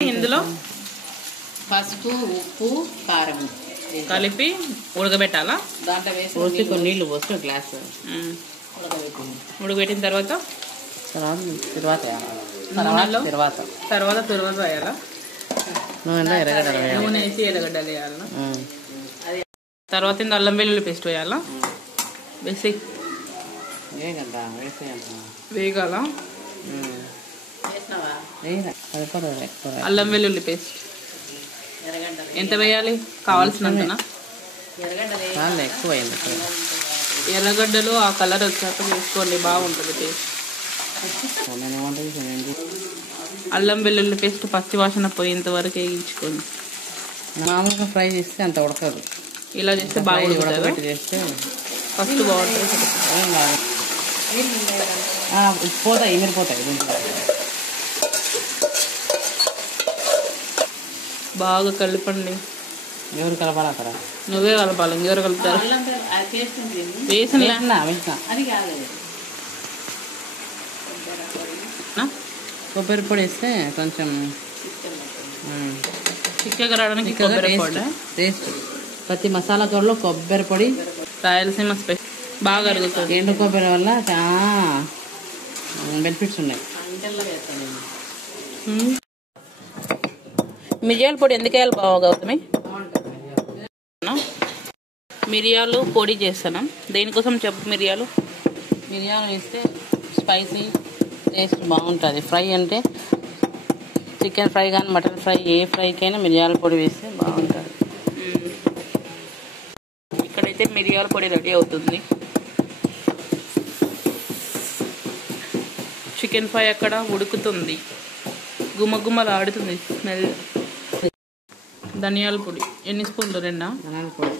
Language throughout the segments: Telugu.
ఇందులో పసుపు, ఉప్పు, కారం కలిపి ఉడకబెట్టాలా? దాంట్లో వేసి కొన్ని నీళ్ళు పోసి ఒక గ్లాసు ఉడకబెట్టిన తర్వాత వేయాలా? నూనె వేసి ఎర్రగడ్డలు వేయాలా? తర్వాత ఇంత అల్లం వెల్లుల్లి పేస్ట్ వేయాలా? వేసి వేగాల. అల్లం వెల్లుల్లి పేస్ట్ ఎంత వేయాలి? కావాల్సినంతనా? ఎర్రగడ్డలు ఆ కలర్ వచ్చాక వేసుకోండి, బాగుంటుంది టేస్ట్. అల్లం వెల్లుల్లి పేస్ట్ పచ్చి వాసన పోయేంత వరకు వేయించుకోండి. మామూలుగా ఫ్రై చేస్తే అంత ఉడకదు, ఇలా చేస్తే బాగా ఉడకబెట్టి చేస్తే ఫస్ట్ బాగుంటుంది. పోతాయి, ఎగిరిపోతాయి. బాగా కలపండి. ఎవరు కలపాలి అక్కడ? నువ్వే కలపాలి, ఇంకెవరు కలుపుతారు? వేసిన కొబ్బరి పొడి వేస్తే కొంచెం చిక్కగా రావడానికి కొబ్బరి పొడి టేస్ట్. ప్రతి మసాలా కూరలో కొబ్బరి పొడి రాయలసీమ స్పెషల్, బాగా అరుగుతుంది. ఎండు కొబ్బరి వల్ల చాలా బెనిఫిట్స్ ఉన్నాయి. మిరియాల పొడి ఎందుకు వేయాలి బాగా గౌతమి? మిరియాలు పొడి చేస్తాను. దేనికోసం చెప్పు? మిరియాలు వేస్తే స్పైసీ టేస్ట్ బాగుంటుంది. ఫ్రై అంటే చికెన్ ఫ్రై కానీ మటన్ ఫ్రై, ఏ ఫ్రైకైనా మిరియాల పొడి వేస్తే బాగుంటుంది. ఇక్కడైతే మిరియాల పొడి రెడీ అవుతుంది. చికెన్ ఫ్రై అక్కడ ఉడుకుతుంది, గుమ్మగుమ్మలు ఆడుతుంది స్మెల్. ధనియాల పొడి ఎన్ని స్పూన్లు? 2 ధనియాల పొడి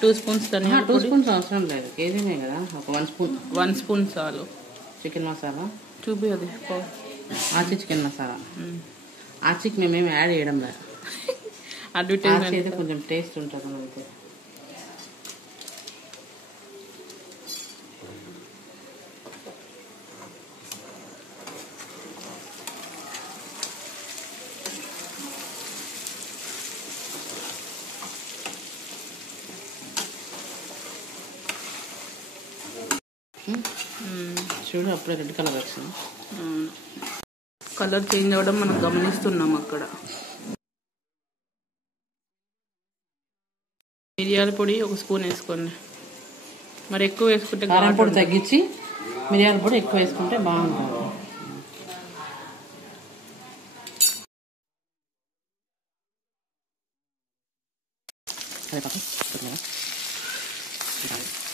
2 స్పూన్స్ ధనియాల పొడి. 2 స్పూన్స్ అవసరం లేదు, కేజీనే కదా, ఒక 1 స్పూన్. 1 స్పూన్ చాలు. చికెన్ మసాలా చూపి అది ఆచి చికెన్ మసాలా. ఆచికి మేమేమి యాడ్ చేయడం లేదు, అడ్వర్టైజ్మెంట్ అయితే కొంచెం టేస్ట్ ఉంటుంది. అయితే చూడు, అప్పుడే రెడ్ కలర్ వచ్చింది. కలర్ చేంజ్ అవ్వడం మనం గమనిస్తున్నాం అక్కడ. మిరియాల పొడి 1 స్పూన్ వేసుకోండి. మరి ఎక్కువ వేసుకుంటే కారం పొడి తగ్గించి మిరియాల పొడి ఎక్కువ వేసుకుంటే బాగుంటుంది. అదే